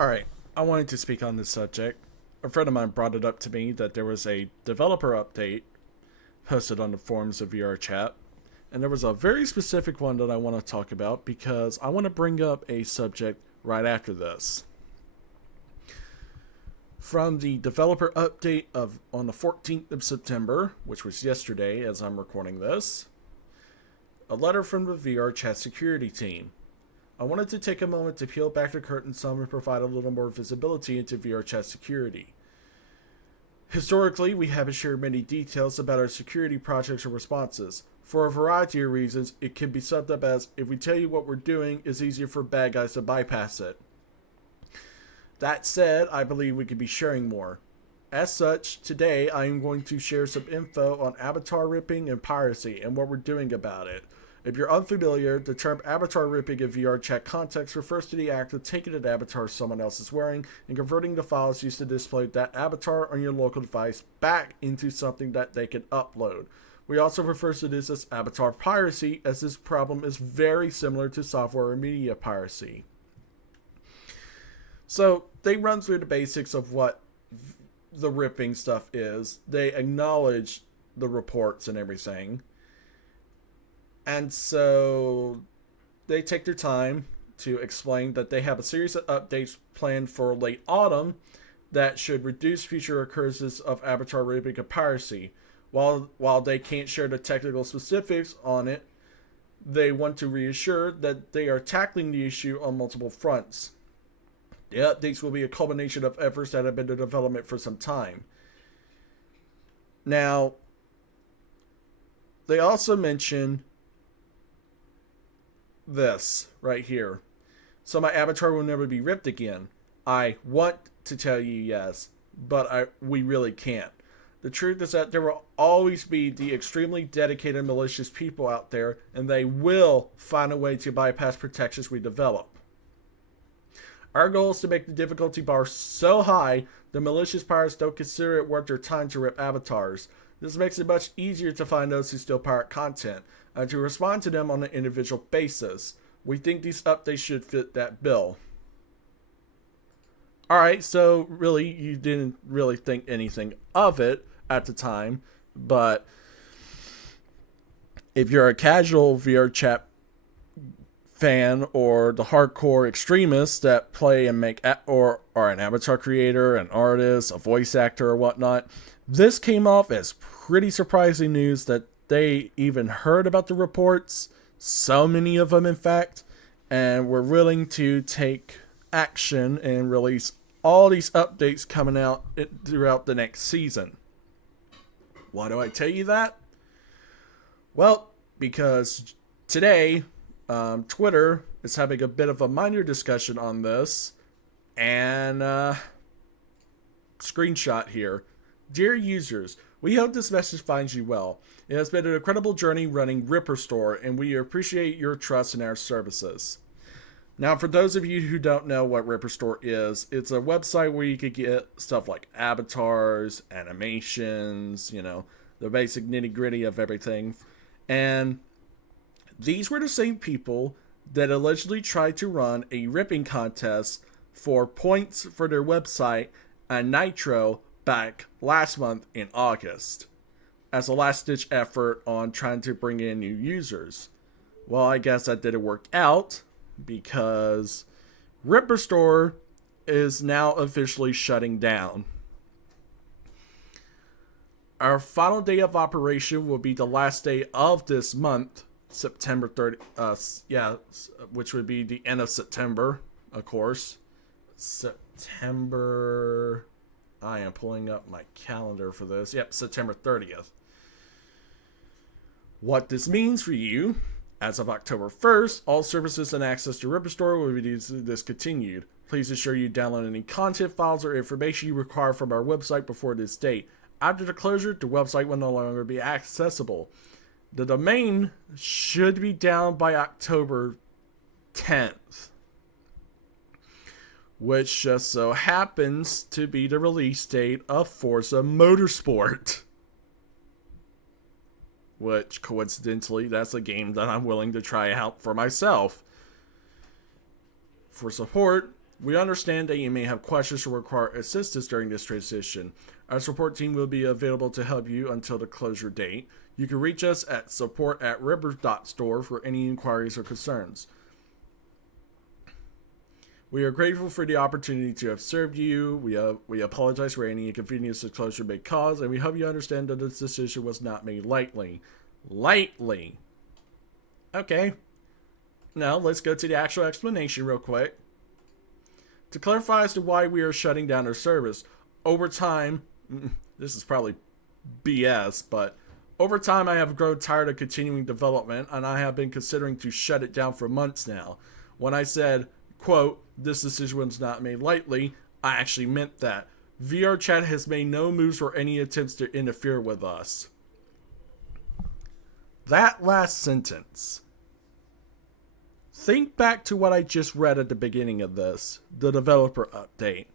Alright, I wanted to speak on this subject. A friend of mine brought it up to me that there was a developer update posted on the forums of VRChat, and there was a very specific one that I want to talk about because I want to bring up a subject right after this. From the developer update of on the 14th of September, which was yesterday as I'm recording this, a letter from the VRChat security team. I wanted to take a moment to peel back the curtain some and provide a little more visibility into VRChat security. Historically, we haven't shared many details about our security projects or responses. For a variety of reasons, it can be summed up as, if we tell you what we're doing, it's easier for bad guys to bypass it. That said, I believe we could be sharing more. As such, today I am going to share some info on avatar ripping and piracy and what we're doing about it. If you're unfamiliar, the term avatar ripping in VRChat context refers to the act of taking an avatar someone else is wearing and converting the files used to display that avatar on your local device back into something that they can upload. We also refer to this as avatar piracy, as this problem is very similar to software or media piracy. So they run through the basics of what the ripping stuff is. They acknowledge the reports and everything. And so they take their time to explain that they have a series of updates planned for late autumn that should reduce future occurrences of avatar ripping and piracy. While they can't share the technical specifics on it, they want to reassure that they are tackling the issue on multiple fronts. The updates will be a culmination of efforts that have been in development for some time. Now, they also mention this right here. So my avatar will never be ripped again. I want to tell you yes, but we really can't. The truth is that there will always be the extremely dedicated malicious people out there, and they will find a way to bypass protections we develop. Our goal is to make the difficulty bar so high the malicious pirates don't consider it worth their time to rip avatars. This makes it much easier to find those who still pirate content and to respond to them on an individual basis. We think these updates should fit that bill. Alright, so really you didn't really think anything of it at the time, but if you're a casual VRChat fan or the hardcore extremists that play and make or are an avatar creator, an artist, a voice actor or whatnot, this came off as pretty surprising news that they even heard about the reports, so many of them in fact, and were willing to take action and release all these updates coming out throughout the next season. Why do I tell you that? Well, because today Twitter is having a bit of a minor discussion on this, and screenshot here. Dear users, we hope this message finds you well. It has been an incredible journey running ripperstore, and we appreciate your trust in our services. Now, for those of you who don't know what ripperstore is, it's a website where you could get stuff like avatars, animations, the basic nitty-gritty of everything. And these were the same people that allegedly tried to run a ripping contest for points for their website on Nitro back last month in August, as a last-ditch effort on trying to bring in new users. Well, I guess that didn't work out, because ripperstore is now officially shutting down. Our final day of operation will be the last day of this month, September 30, which would be the end of September, of course. September, I am pulling up my calendar for this. Yep, September 30th. What this means for you, as of October 1st, all services and access to ripperstore will be discontinued. Please ensure you download any content files or information you require from our website before this date. After the closure, the website will no longer be accessible. The domain should be down by October 10th, which just so happens to be the release date of Forza Motorsport. Which, coincidentally, that's a game that I'm willing to try out for myself. For support, We understand that you may have questions or require assistance during this transition. Our support team will be available to help you until the closure date. You can reach us at support@ripperstore for any inquiries or concerns. We are grateful for the opportunity to have served you. We apologize for any inconvenience the closure may cause, and we hope you understand that this decision was not made lightly. Lightly. Okay. Now, let's go to the actual explanation real quick. To clarify as to why we are shutting down our service, over time, this is probably BS, but over time I have grown tired of continuing development, and I have been considering to shut it down for months now. When I said, quote, this decision was not made lightly, I actually meant that. VRChat has made no moves or any attempts to interfere with us. That last sentence. Think back to what I just read at the beginning of this, the developer update,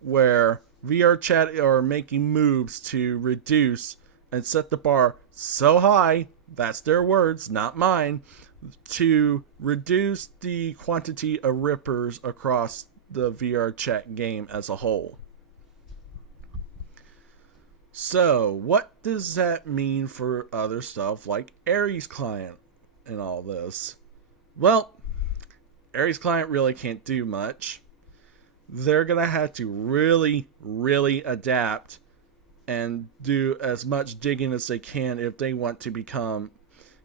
where VRChat are making moves to reduce and set the bar so high, that's their words, not mine, to reduce the quantity of rippers across the VRChat game as a whole. So, what does that mean for other stuff like Ares Client and all this? Well, Ares Client really can't do much. They're going to have to really, really adapt and do as much digging as they can if they want to become,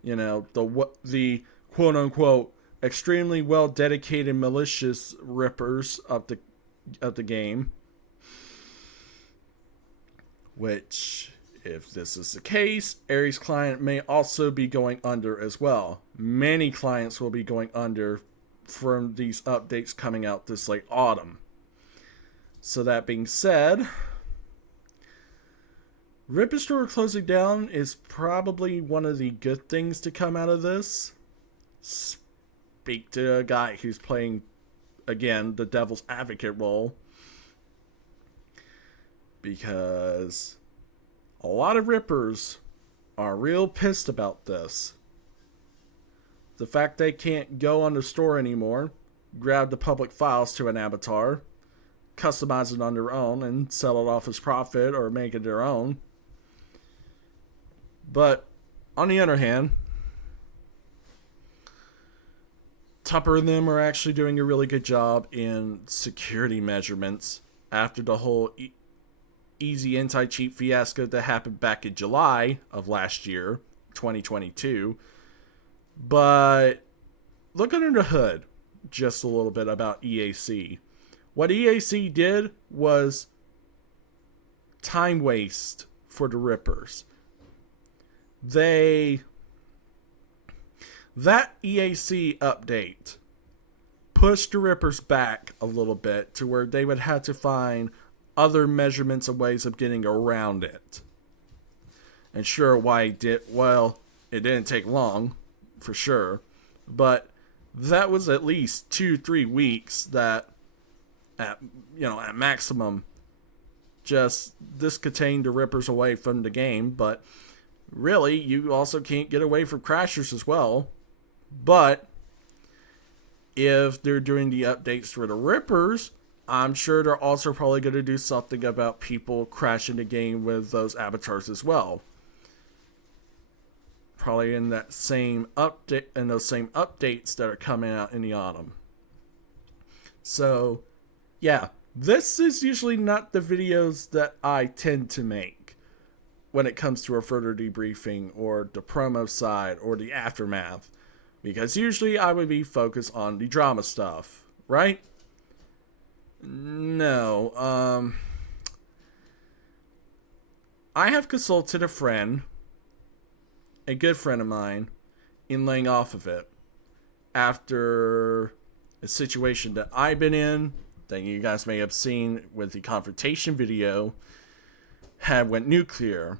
the quote-unquote extremely well-dedicated malicious rippers of the game. Which, if this is the case, Ares Client may also be going under as well. Many clients will be going under from these updates coming out this late autumn. So that being said, ripperstore closing down is probably one of the good things to come out of this. Speak to a guy who's playing, again, the devil's advocate role. Because a lot of rippers are real pissed about this. The fact they can't go on the store anymore, grab the public files to an avatar, customize it on their own, and sell it off as profit or make it their own. But, on the other hand, Tupper and them are actually doing a really good job in security measurements after the whole easy anti-cheat fiasco that happened back in July of last year, 2022. But look under the hood just a little bit about EAC. What EAC did was time waste for the rippers. That EAC update pushed the rippers back a little bit to where they would have to find other measurements and ways of getting around it. And sure, why it did, well, it didn't take long, for sure. But that was at least 2-3 weeks that, at maximum, just discontinued the rippers away from the game. But really, you also can't get away from crashers as well. But if they're doing the updates for the rippers, I'm sure they're also probably going to do something about people crashing the game with those avatars as well. Probably in that same update, in those same updates that are coming out in the autumn. So, yeah, this is usually not the videos that I tend to make when it comes to a further debriefing or the promo side or the aftermath. Because usually I would be focused on the drama stuff, right? No, I have consulted a good friend of mine, in laying off of it after a situation that I've been in, that you guys may have seen with the confrontation video, went nuclear.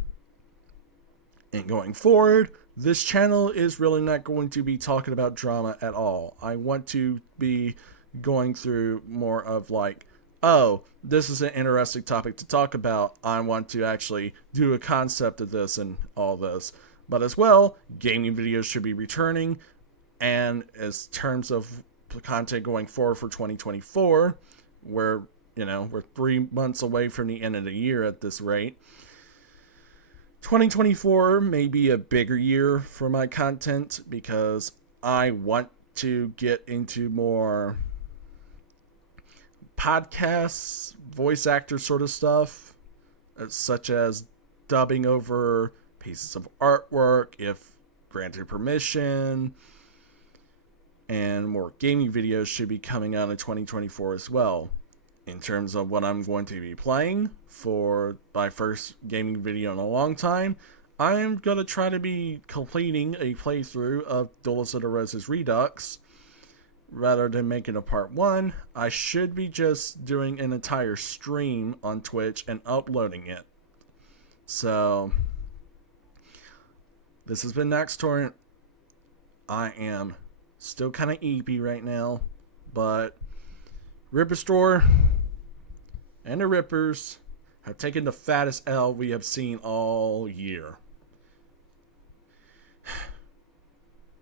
And going forward, this channel is really not going to be talking about drama at all. I want to be going through more of like, oh, this is an interesting topic to talk about. I want to actually do a concept of this and all this. But as well, gaming videos should be returning. And as terms of content going forward for 2024, where, we're 3 months away from the end of the year at this rate. 2024 may be a bigger year for my content because I want to get into more podcasts, voice actor sort of stuff, such as dubbing over pieces of artwork if granted permission, and more gaming videos should be coming out in 2024 as well. In terms of what I'm going to be playing for my first gaming video in a long time, I'm going to try to be completing a playthrough of Duelist of the Roses Redux. Rather than making a part 1, I should be just doing an entire stream on Twitch and uploading it. So, this has been Naxtorrent. I am still kind of eepy right now, but ripperstore and the Rippers have taken the fattest L we have seen all year.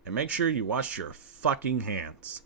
And make sure you wash your fucking hands.